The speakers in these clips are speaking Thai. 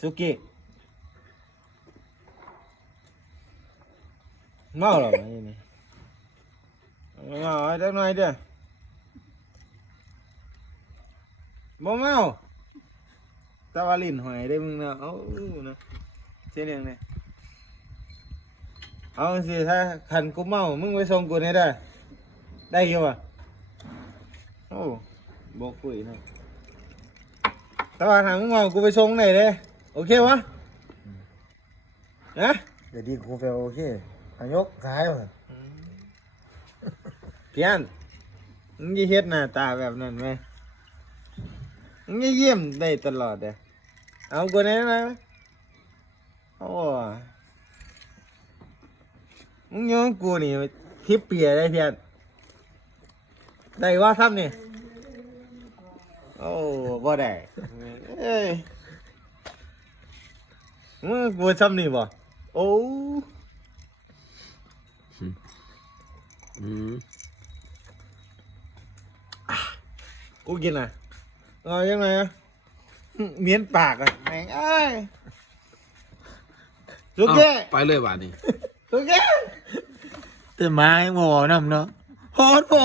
สุกี้เมาหรอไมานี่เมาเอาจักหน่อยเด้อบ่เมาตะวันลิ้นหอยได้มึงเนาะเอ้านะเสียเรื่องเนี่ยเอาสิถ้าคันกูเมา มึงไปส่งกูเนี่ยได้ได้ยู่ป่ะโอ้บอกคุยเนะแต่ว่าหางมึงเมากูไปส่งไหนเด้ โอเควะนะเดี๋ยวดีกูไปโอเคอายกขายว่ะเพียนมึงจะเฮ็ดหน้าตาแบบนั้นไหมมึงจะเยี่ยมได้ตลอดเด้เอากูเนี่ยนะโอ้มึงโยนกูนี่ทิปเปียได้เพียนได้ว่าทำนี่โอ้บ่ได้เอ้ย มึงกูทำนี่บ่โอ้อืมกูกินอะเอายังไงอะเหมียนปากอะแม่งเอ้ยสุกเก้เอ้าไปเลยบาดนี้สุกเก้แต่ไม้หมอน้ำเนาะฮอดหมอ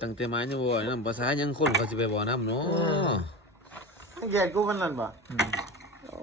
ตั้งแต่มายังบ่นำภาษายังคนเขาสิไปบ่นำเนาะ แกกูมันนั่นป่ะโอ้